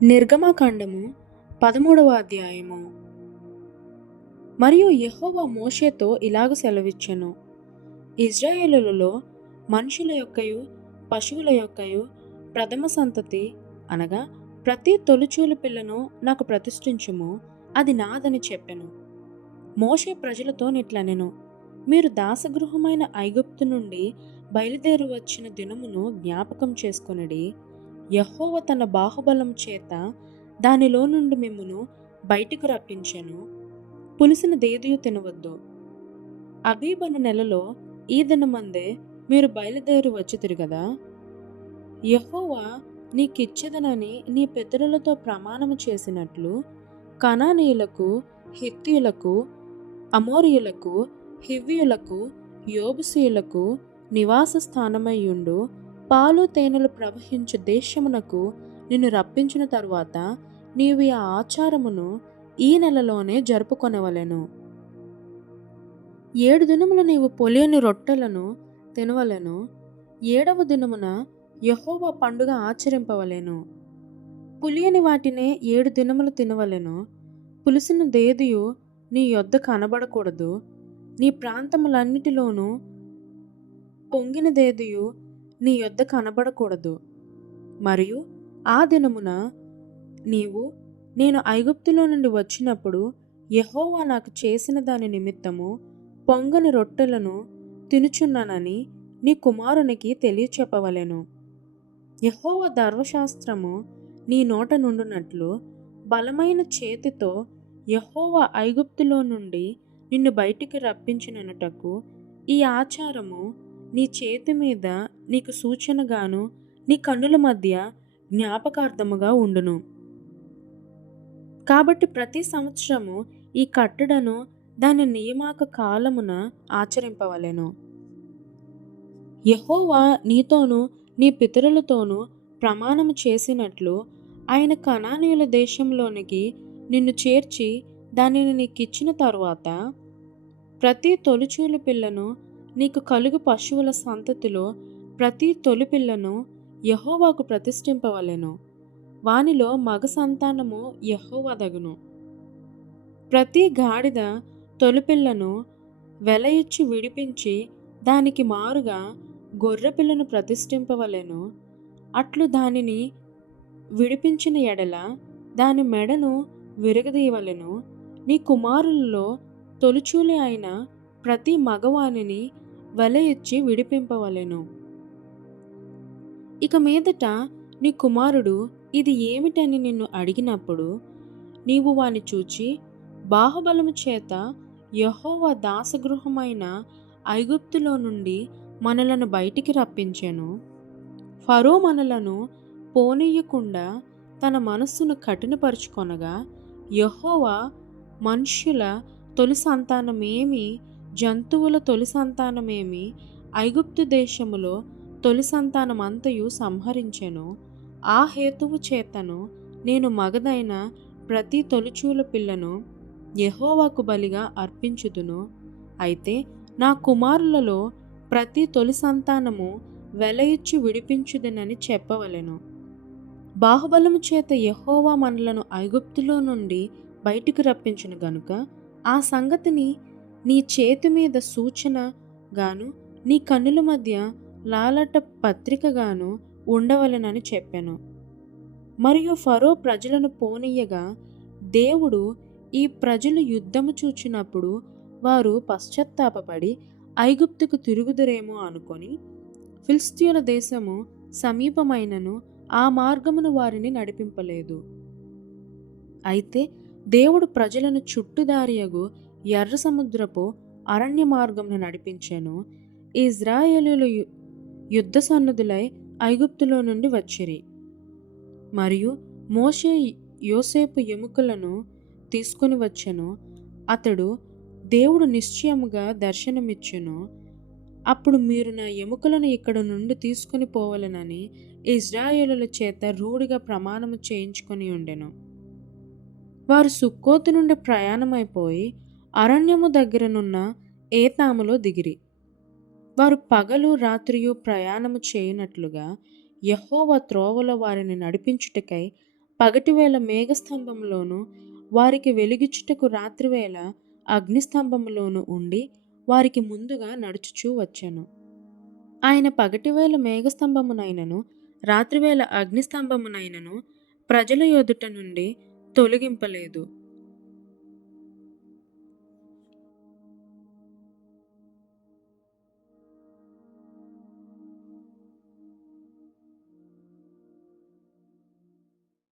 నిర్గమకాండము 13వ అధ్యాయము. మరియు యెహోవా మోషేతో ఇలాగ సెలవిచ్చెను, ఇశ్రాయేలులలో మనుషుల యొక్కయు పశువుల యొక్కయు ప్రథమ సంతతి అనగా ప్రతి తొలిచూలు పిల్లను నాకు ప్రతిష్ఠించుము, అది నాదని చెప్పెను. మోషే ప్రజలతో నిట్లనెను, మీరు దాసగృహమైన ఐగుప్తు నుండి బయలుదేరి వచ్చిన దినమును జ్ఞాపకం చేసుకొనుడి. యెహోవా తన బాహుబలం చేత దానిలో నుండి మిమ్మును బయటకు రప్పించెను. పులిసిన దేదియు తినవద్దు. అబీబను నెలలో ఈ దినమందే మీరు బయలుదేరి వచ్చితిరి గదా. యెహోవా నీకిచ్చెదనని నీ పితరులతో ప్రమాణము చేసినట్లు కనానీయులకు, హిత్తీయులకు, అమోరీయులకు, హివ్వీయులకు, యోబుసీయులకు నివాస స్థానమయ్యుండు పాలు తేనెలు ప్రవహించు దేశమునకు నిన్ను రప్పించిన తరువాత నీవు ఈ ఆచారమును ఈ నెలలోనే జరుపుకొనవలెను. 7 దినములు నీవు పొలియని రొట్టెలను తినవలెను. 7వ దినమున యెహోవా పండుగ ఆచరింపవలెను. పులియని వాటినే 7 దినములు తినవలెను. పులిసిన దేదియు నీ యొద్ద కనబడకూడదు. నీ ప్రాంతములన్నిటిలోనూ పొంగినదేదియు నీ యొద్ద కనబడకూడదు. మరియు ఆ దినమున నీవు నేను ఐగుప్తులో నుండి వచ్చినప్పుడు యెహోవా నాకు చేసిన దాని నిమిత్తము పొంగని రొట్టెలను తినుచున్నానని నీ కుమారునికి తెలియచెప్పవలెను. యెహోవా ధర్మశాస్త్రము నీ నోట నుండునట్లు బలమైన చేతితో యెహోవా ఐగుప్తులో నుండి నిన్ను బయటికి రప్పించినటకు ఈ ఆచారము నీ చేతి మీద నీకు సూచనగాను నీ కన్నుల మధ్య జ్ఞాపకార్థముగా ఉండును. కాబట్టి ప్రతి సంవత్సరము ఈ కట్టడను దాని నియామక కాలమున ఆచరింపవలెను. యెహోవా నీతోనూ నీ పితరులతోనూ ప్రమాణము చేసినట్లు ఆయన కనానీయుల దేశంలోనికి నిన్ను చేర్చి దానిని నీకిచ్చిన తరువాత ప్రతి తొలిచూలు పిల్లను నీకు కలుగు పశువుల సంతతిలో ప్రతి తొలి పిల్లను యెహోవాకు ప్రతిష్ఠింపవలెను. వానిలో మగ సంతానము యెహోవాదగును. ప్రతి గాడిద తొలిపిల్లను వెల ఇచ్చి విడిపించి దానికి మారుగా గొర్రెపిల్లను ప్రతిష్ఠింపవలెను. అట్లు దానిని విడిపించిన ఎడల దాని మెడను విరగదీయవలెను. నీ కుమారులలో తొలిచూలి అయిన ప్రతి మగవానిని వెల ఇచ్చి విడిపింపవలెను. ఇక మీదట నీ కుమారుడు ఇది ఏమిటని నిన్ను అడిగినప్పుడు నీవు వాని చూచి, బాహుబలము చేత యెహోవా దాసగృహమైన ఐగుప్తులో నుండి మనలను బయటికి రప్పించెను. ఫరో మనలను పోనీయకుండా తన మనస్సును కఠినపరుచుకొనగా యెహోవా మనుష్యుల తొలి సంతానమేమి, జంతువుల తొలి సంతానమేమి ఐగుప్తు దేశములో తొలి సంతానమంతయు సంహరించెను. ఆ హేతువు చేతను నేను మగదైన ప్రతి తొలిచూల పిల్లను యెహోవాకు బలిగా అర్పించుదును. అయితే నా కుమారులలో ప్రతి తొలి సంతానము వెల ఇచ్చి విడిపించుదునని చెప్పవలెను. బాహుబలము చేత యెహోవా మనలను ఐగుప్తులో నుండి బయటికి రప్పించిన గనుక ఆ సంగతిని నీ చేతి మీద సూచన గాను నీ కన్నుల మధ్య లాలట పత్రికగాను ఉండవలెనని చెప్పెను. మరియు ఫరో ప్రజలను పోనీయగా దేవుడు ఈ ప్రజలు యుద్ధము చూచినప్పుడు వారు పశ్చాత్తాపపడి ఐగుప్తుకు తిరుగుదురేమో అనుకొని ఫిలిష్తీయుల దేశము సమీపమైనను ఆ మార్గమును వారిని నడిపింపలేదు. అయితే దేవుడు ప్రజలను చుట్టుదారియగు ఎర్ర సముద్రపు అరణ్య మార్గమును నడిపించెను. ఇశ్రాయేలీయులు యుద్ధ సన్నద్ధులై ఐగుప్తులో నుండి వచ్చిరి. మరియు మోషే యోసేపు ఎముకలను తీసుకొని వచ్చెను. అతడు దేవుడు నిశ్చయముగా దర్శనమిచ్చెను. అప్పుడు మీరు నా ఎముకలను ఇక్కడ నుండి తీసుకొని పోవలెనని ఇశ్రాయేలుల చేత రూఢిగా ప్రమాణము చేయించుకొని ఉండెను. వారు సుక్కోతు నుండి ప్రయాణమైపోయి అరణ్యము దగ్గరనున్న ఏతాములో దిగిరి. వారు పగలు రాత్రియు ప్రయాణము చేయనట్లుగా యెహోవా త్రోవలో వారిని నడిపించుటకై పగటివేళ మేఘస్తంభంలోను, వారికి వెలుగిచ్చుటకు రాత్రివేళ అగ్నిస్తంభములోను ఉండి వారికి ముందుగా నడుచుచూ వచ్చెను. ఆయన పగటివేళ మేఘస్తంభమునైనను రాత్రివేళ అగ్నిస్తంభమునైనను ప్రజల ఎదుట నుండి తొలగింపలేదు.